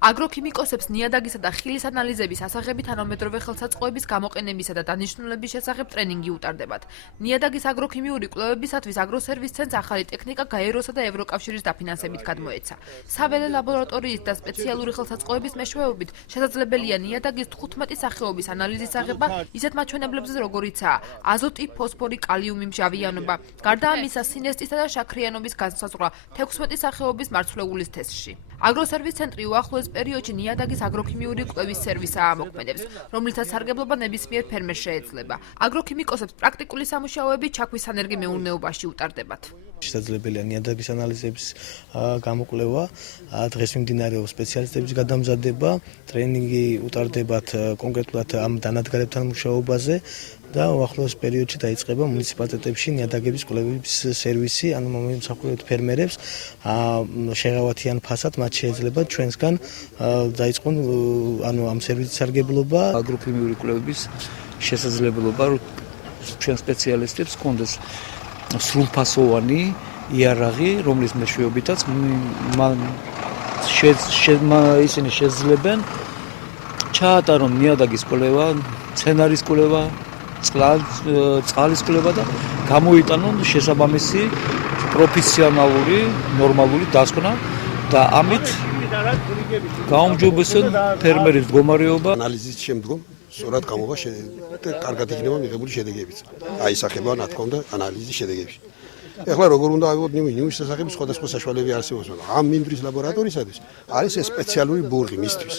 აგროქიმიკოსებს ნიადაგისა და ხილის ანალიზების ასაღები თანამედროვე ხელსაწყოების გამოყენებისა და დანიშნულების შესახებ ტრენინგი უტარდებათ. ნიადაგის აგროქიმიური კვლევებისათვის აგროსერვის ცენტრს ახალი ტექნიკა გაეროსა და ევროკავშირის დაფინანსებით გადმოეცა. საველე ლაბორატორიის და სპეციალური ხელსაწყოების მეშვეობით შესაძლებელია ნიადაგის 15 სახეობის ანალიზის აღება ისეთ მაჩვენებლებზე, როგორიცაა აზოტი, ფოსფორი, კალიუმი, მჟავიანობა. გარდა ამისა, სინესტისა და შაქრიანობის განსაზღვრა 16 სახეობის მარცვლეულის თესტში. აგროსერვის ცენტრი უახლოეს პერიოდში ნიადაგის აგროქიმიური კვლევის სერვისს აამოქმედებს, რომლითაც სარგებლობა ნებისმიერ ფერმერს შეეძლება. აგროქიმიკოსებს პრაქტიკული სამუშაოები ჩაქვის სანერგი მეურნეობაში უტარდებათ. შესაძლებელია ნიადაგის ანალიზების გამოკვლევა, დღეს მიმდინარეობს სპეციალისტების გადამზადება, ტრენინგი უტარდებათ კონკრეტულად ამ დანადგარებთან მუშაობაზე და უახლოეს პერიოდში დაიწყება მუნიციპალიტეტებში ნიადაგების კვლევების სერვისი, ანუ მომსახურებთ ფერმერებს შეღავათიან ფასად მათ შეეძლებათ ჩვენსგან დაიწყონ ანუ ამ სერვისის სარგებლობა. აგროქიმიური კვლევების შესაძლებლობა ჩვენ სპეციალისტებს ჰქონდეს სრულფასოვანი იარაღი, რომლის მეშვეობითაც ისინი შეძლებენ ჩაატარონ ნიადაგის კვლევა, მცენარის კვლევა, წყალის კვლევა და გამოიტანონ შესაბამისი პროფესიონალური, ნორმალური დასკვნა და ამით გაუმჯობესონ ფერმერის მდგომარეობა. ანალიზის შემდგომ სწორად გამოვა კარგად იქნება მიღებული შედეგებიც. აისახება რა თქმა უნდა ანალიზის შედეგებში. ეხლა როგორ უნდა ავიღოთ ნიმუშის შესახებ სხვადასხვა საშუალებები არსებობს, მაგრამ ამ მინდვრის ლაბორატორიისათვის არის ეს სპეციალური ბურღი მისთვის,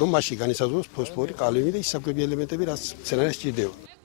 რომ მასში განისაზღვროს ფოსფორი, კალიუმი და ის საკვები ელემენტები, რაც მცენარეს სჭირდება.